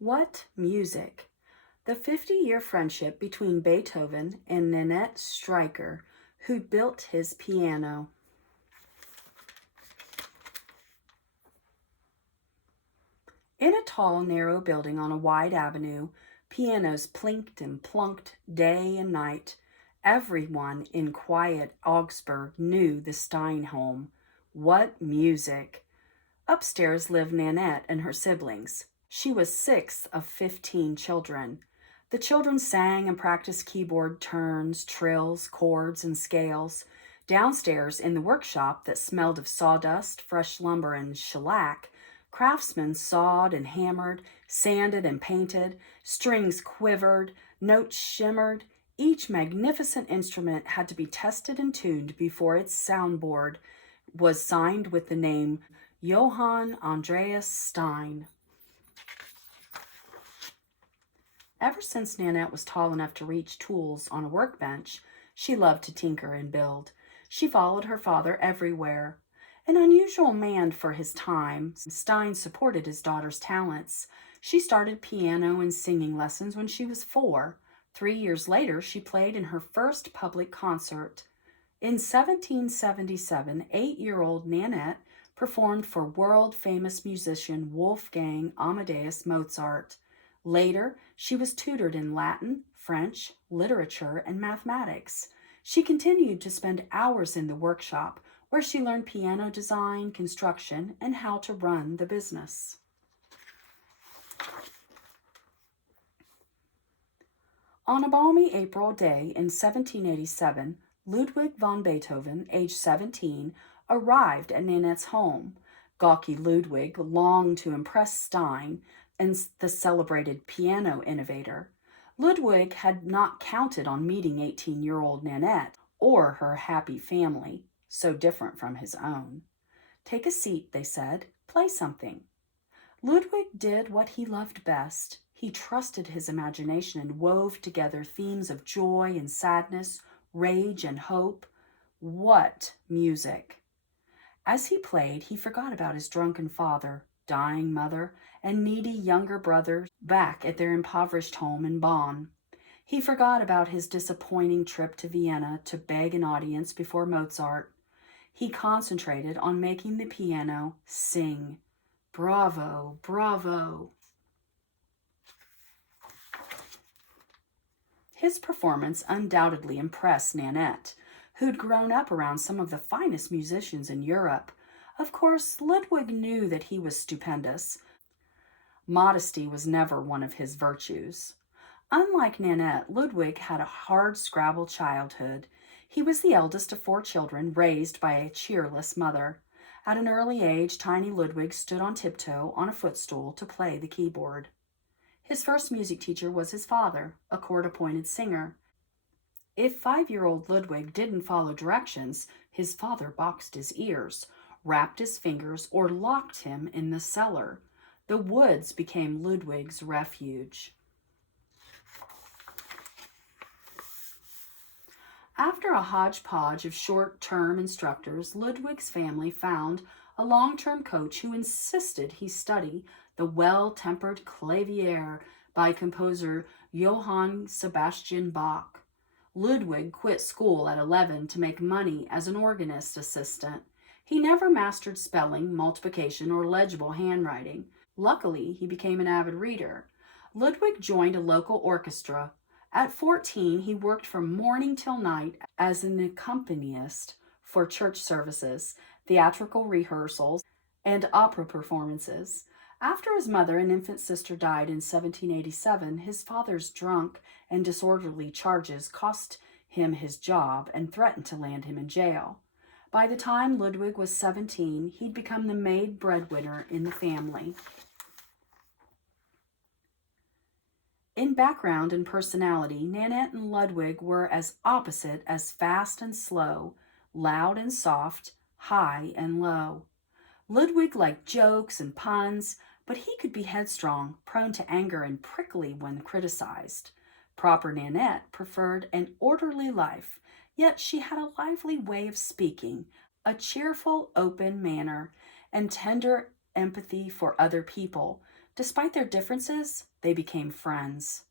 What music? The 50-year friendship between Beethoven and Nannette Streicher, who built his piano. In a tall, narrow building on a wide avenue, pianos plinked and plunked day and night. Everyone in quiet Augsburg knew the Stein home. What music! Upstairs lived Nannette and her siblings. She was sixth of 15 children. The children sang and practiced keyboard turns, trills, chords, and scales. Downstairs, in the workshop that smelled of sawdust, fresh lumber, and shellac, craftsmen sawed and hammered, sanded and painted, strings quivered, notes shimmered. Each magnificent instrument had to be tested and tuned before its soundboard was signed with the name Johann Andreas Stein. Ever since Nannette was tall enough to reach tools on a workbench, she loved to tinker and build. She followed her father everywhere. An unusual man for his time, Stein supported his daughter's talents. She started piano and singing lessons when she was 4. 3 years later, she played in her first public concert. In 1777, 8-year-old Nannette performed for world-famous musician Wolfgang Amadeus Mozart. Later, she was tutored in Latin, French, literature, and mathematics. She continued to spend hours in the workshop, where she learned piano design, construction, and how to run the business. On a balmy April day in 1787, Ludwig von Beethoven, age 17, arrived at Nannette's home. Gawky Ludwig longed to impress Stein and the celebrated piano innovator. Ludwig had not counted on meeting 18-year-old Nannette or her happy family, so different from his own. "Take a seat," they said. "Play something." Ludwig did what he loved best. He trusted his imagination and wove together themes of joy and sadness, rage and hope. What music! As he played, he forgot about his drunken father, dying mother, and needy younger brother back at their impoverished home in Bonn. He forgot about his disappointing trip to Vienna to beg an audience before Mozart. He concentrated on making the piano sing. Bravo, bravo! His performance undoubtedly impressed Nannette, who'd grown up around some of the finest musicians in Europe. Of course, Ludwig knew that he was stupendous. Modesty was never one of his virtues. Unlike Nannette, Ludwig had a hard-scrabble childhood. He was the eldest of 4 children, raised by a cheerless mother. At an early age, tiny Ludwig stood on tiptoe on a footstool to play the keyboard. His first music teacher was his father, a court-appointed singer. If 5-year-old Ludwig didn't follow directions, his father boxed his ears, wrapped his fingers, or locked him in the cellar. The woods became Ludwig's refuge. After a hodgepodge of short-term instructors, Ludwig's family found a long-term coach who insisted he study the Well-Tempered Clavier by composer Johann Sebastian Bach. Ludwig quit school at 11 to make money as an organist assistant. He never mastered spelling, multiplication, or legible handwriting. Luckily, he became an avid reader. Ludwig joined a local orchestra. At 14, he worked from morning till night as an accompanist for church services, theatrical rehearsals, and opera performances. After his mother and infant sister died in 1787, his father's drunk and disorderly charges cost him his job and threatened to land him in jail. By the time Ludwig was 17, he'd become the main breadwinner in the family. In background and personality, Nannette and Ludwig were as opposite as fast and slow, loud and soft, high and low. Ludwig liked jokes and puns, but he could be headstrong, prone to anger, and prickly when criticized. Proper Nannette preferred an orderly life, yet she had a lively way of speaking, a cheerful, open manner, and tender empathy for other people. Despite their differences, they became friends.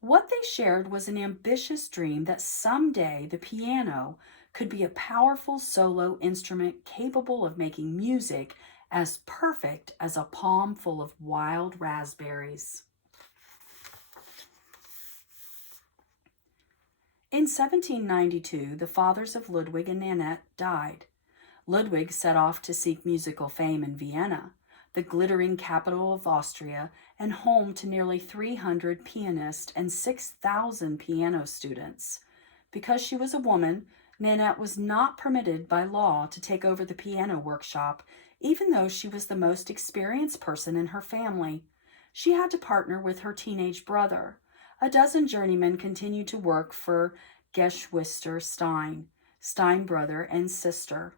What they shared was an ambitious dream that someday the piano could be a powerful solo instrument capable of making music as perfect as a palm full of wild raspberries. In 1792, the fathers of Ludwig and Nannette died. Ludwig set off to seek musical fame in Vienna, the glittering capital of Austria and home to nearly 300 pianists and 6,000 piano students. Because she was a woman, Nannette was not permitted by law to take over the piano workshop, even though she was the most experienced person in her family. She had to partner with her teenage brother. A dozen journeymen continued to work for Geschwister Stein brother and sister.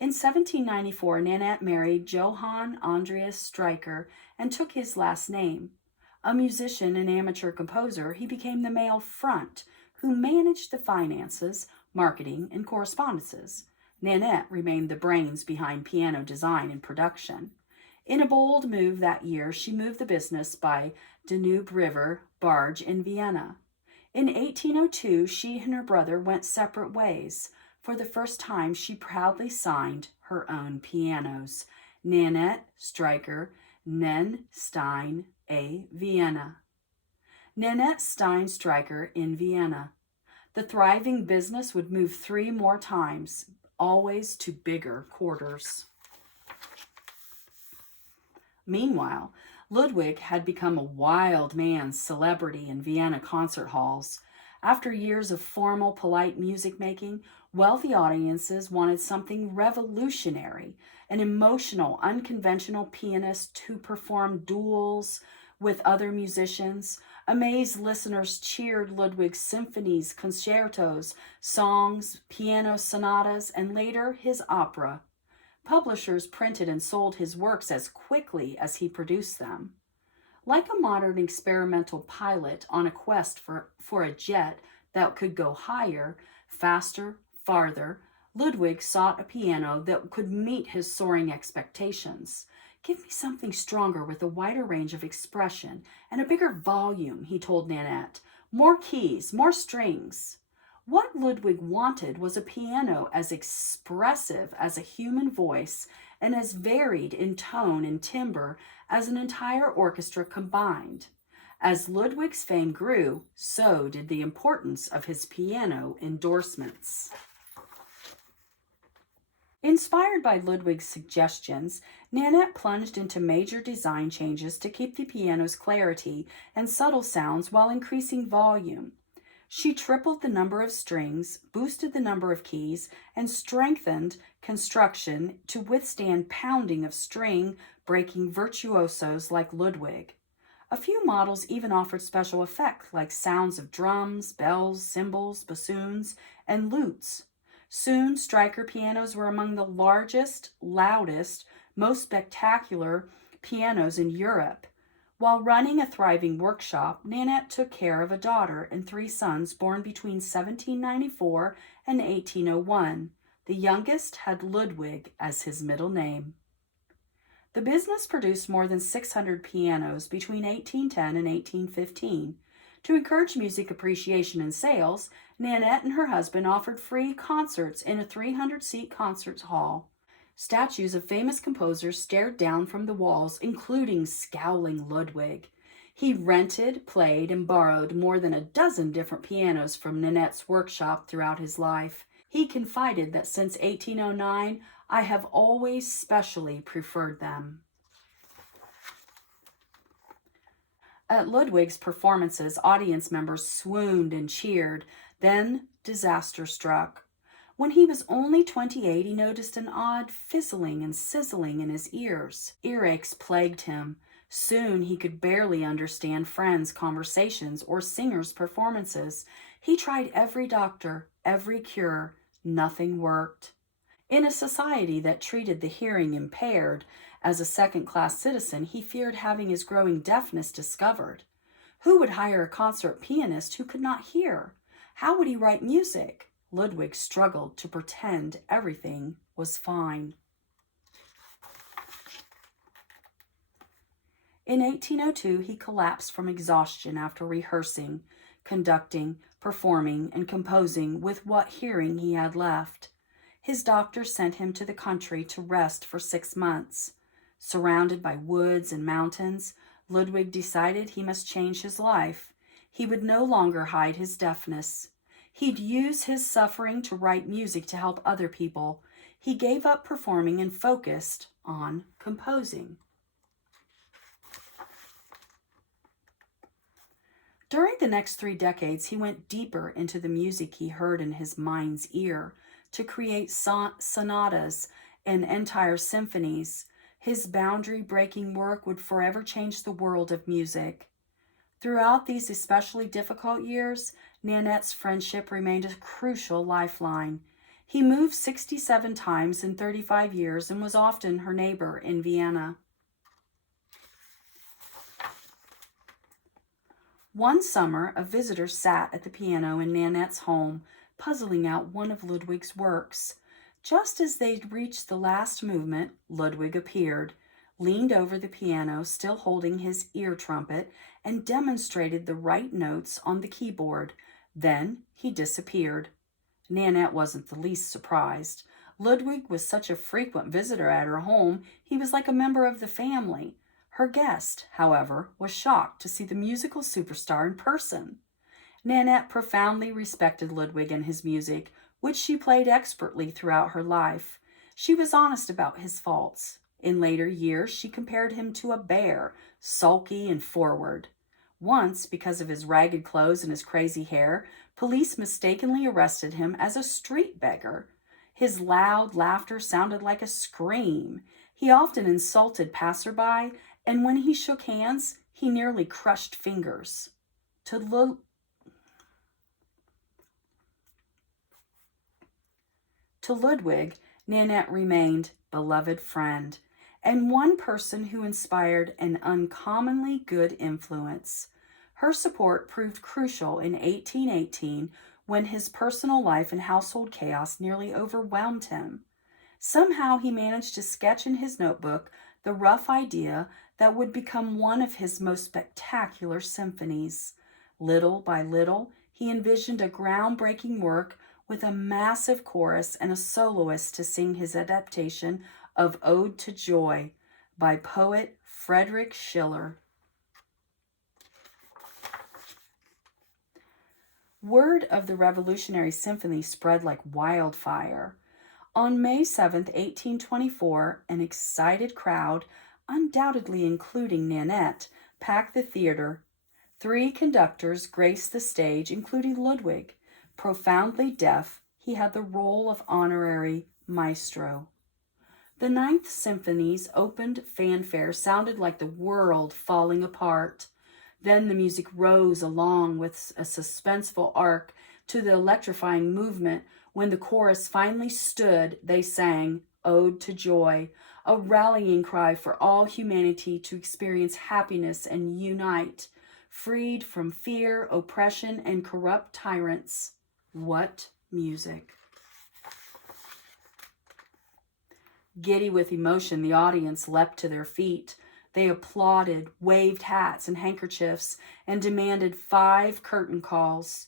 In 1794, Nannette married Johann Andreas Streicher and took his last name. A musician and amateur composer, he became the male front who managed the finances, marketing, and correspondences. Nannette remained the brains behind piano design and production. In a bold move that year, she moved the business by Danube River barge in Vienna. In 1802, she and her brother went separate ways. For the first time, she proudly signed her own pianos, Nannette Streicher, Nen Stein, A. Vienna. Nannette Stein Streicher in Vienna. The thriving business would move 3 more times, always to bigger quarters. Meanwhile, Ludwig had become a wild man's celebrity in Vienna concert halls. After years of formal, polite music making, wealthy audiences wanted something revolutionary, an emotional, unconventional pianist who performed duels with other musicians. Amazed listeners cheered Ludwig's symphonies, concertos, songs, piano sonatas, and later his opera. Publishers printed and sold his works as quickly as he produced them. Like a modern experimental pilot on a quest for a jet that could go higher, faster, farther, Ludwig sought a piano that could meet his soaring expectations. "Give me something stronger with a wider range of expression and a bigger volume," he told Nannette. "More keys, more strings." What Ludwig wanted was a piano as expressive as a human voice and as varied in tone and timbre as an entire orchestra combined. As Ludwig's fame grew, so did the importance of his piano endorsements. Inspired by Ludwig's suggestions, Nannette plunged into major design changes to keep the piano's clarity and subtle sounds while increasing volume. She tripled the number of strings, boosted the number of keys, and strengthened construction to withstand pounding of string-breaking virtuosos like Ludwig. A few models even offered special effects like sounds of drums, bells, cymbals, bassoons, and lutes. Soon, Streicher pianos were among the largest, loudest, most spectacular pianos in Europe. While running a thriving workshop, Nannette took care of a daughter and 3 sons born between 1794 and 1801. The youngest had Ludwig as his middle name. The business produced more than 600 pianos between 1810 and 1815. To encourage music appreciation and sales, Nannette and her husband offered free concerts in a 300-seat concert hall. Statues of famous composers stared down from the walls, including scowling Ludwig. He rented, played, and borrowed more than a dozen different pianos from Nannette's workshop throughout his life. He confided that since 1809, "I have always specially preferred them." At Ludwig's performances, audience members swooned and cheered. Then disaster struck. When he was only 28, he noticed an odd fizzling and sizzling in his ears. Earaches plagued him. Soon he could barely understand friends' conversations or singers' performances. He tried every doctor, every cure. Nothing worked. In a society that treated the hearing impaired as a second-class citizen, he feared having his growing deafness discovered. Who would hire a concert pianist who could not hear? How would he write music? Ludwig struggled to pretend everything was fine. In 1802, he collapsed from exhaustion after rehearsing, conducting, performing, and composing with what hearing he had left. His doctor sent him to the country to rest for 6 months. Surrounded by woods and mountains, Ludwig decided he must change his life. He would no longer hide his deafness. He'd use his suffering to write music to help other people. He gave up performing and focused on composing. During the next 3 decades, he went deeper into the music he heard in his mind's ear to create sonatas and entire symphonies. His boundary-breaking work would forever change the world of music. Throughout these especially difficult years, Nannette's friendship remained a crucial lifeline. He moved 67 times in 35 years and was often her neighbor in Vienna. One summer, a visitor sat at the piano in Nannette's home, puzzling out one of Ludwig's works. Just as they'd reached the last movement, Ludwig appeared, leaned over the piano, still holding his ear trumpet, and demonstrated the right notes on the keyboard. Then he disappeared. Nannette wasn't the least surprised. Ludwig was such a frequent visitor at her home, he was like a member of the family. Her guest, however, was shocked to see the musical superstar in person. Nannette profoundly respected Ludwig and his music, which she played expertly throughout her life. She was honest about his faults. In later years, she compared him to a bear, sulky and forward. Once, because of his ragged clothes and his crazy hair, police mistakenly arrested him as a street beggar. His loud laughter sounded like a scream. He often insulted passerby, and when he shook hands, he nearly crushed fingers. To Ludwig, Nannette remained beloved friend, and one person who inspired an uncommonly good influence. Her support proved crucial in 1818 when his personal life and household chaos nearly overwhelmed him. Somehow he managed to sketch in his notebook the rough idea that would become one of his most spectacular symphonies. Little by little, he envisioned a groundbreaking work with a massive chorus and a soloist to sing his adaptation of Ode to Joy by poet Friedrich Schiller. Word of the revolutionary symphony spread like wildfire. On May 7, 1824, an excited crowd, undoubtedly including Nannette, packed the theater. 3 conductors graced the stage, including Ludwig. Profoundly deaf, he had the role of honorary maestro. The Ninth Symphony's opened fanfare sounded like the world falling apart. Then the music rose along with a suspenseful arc to the electrifying movement. When the chorus finally stood, they sang Ode to Joy, a rallying cry for all humanity to experience happiness and unite, freed from fear, oppression, and corrupt tyrants. What music! Giddy with emotion, the audience leapt to their feet. They applauded, waved hats and handkerchiefs, and demanded 5 curtain calls.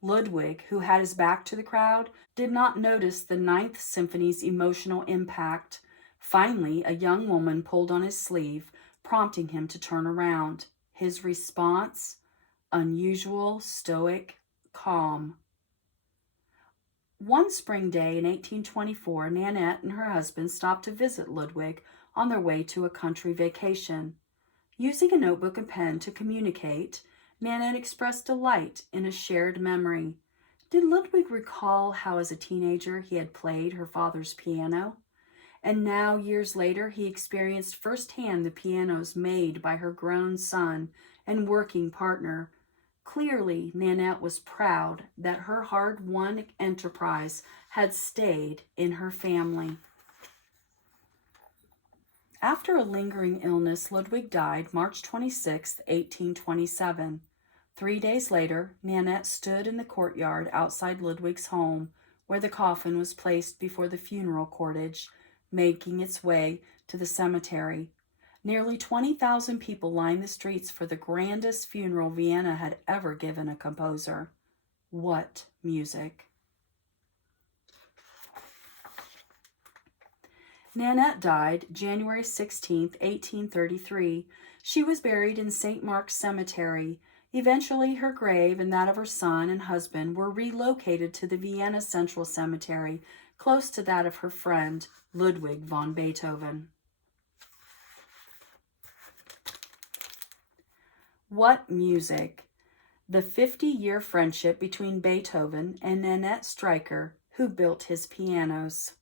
Ludwig, who had his back to the crowd, did not notice the Ninth Symphony's emotional impact. Finally, a young woman pulled on his sleeve, prompting him to turn around. His response? Unusual, stoic, calm. One spring day in 1824, Nannette and her husband stopped to visit Ludwig on their way to a country vacation. Using a notebook and pen to communicate, Nannette expressed delight in a shared memory. Did Ludwig recall how as a teenager he had played her father's piano? And now, years later, he experienced firsthand the pianos made by her grown son and working partner. Clearly, Nannette was proud that her hard-won enterprise had stayed in her family. After a lingering illness, Ludwig died March 26, 1827. 3 days later, Nannette stood in the courtyard outside Ludwig's home, where the coffin was placed before the funeral cortege, making its way to the cemetery. Nearly 20,000 people lined the streets for the grandest funeral Vienna had ever given a composer. What music! Nannette died January 16, 1833. She was buried in St. Mark's Cemetery. Eventually, her grave and that of her son and husband were relocated to the Vienna Central Cemetery, close to that of her friend, Ludwig von Beethoven. What music! The 50-year friendship between Beethoven and Nannette Streicher, who built his pianos.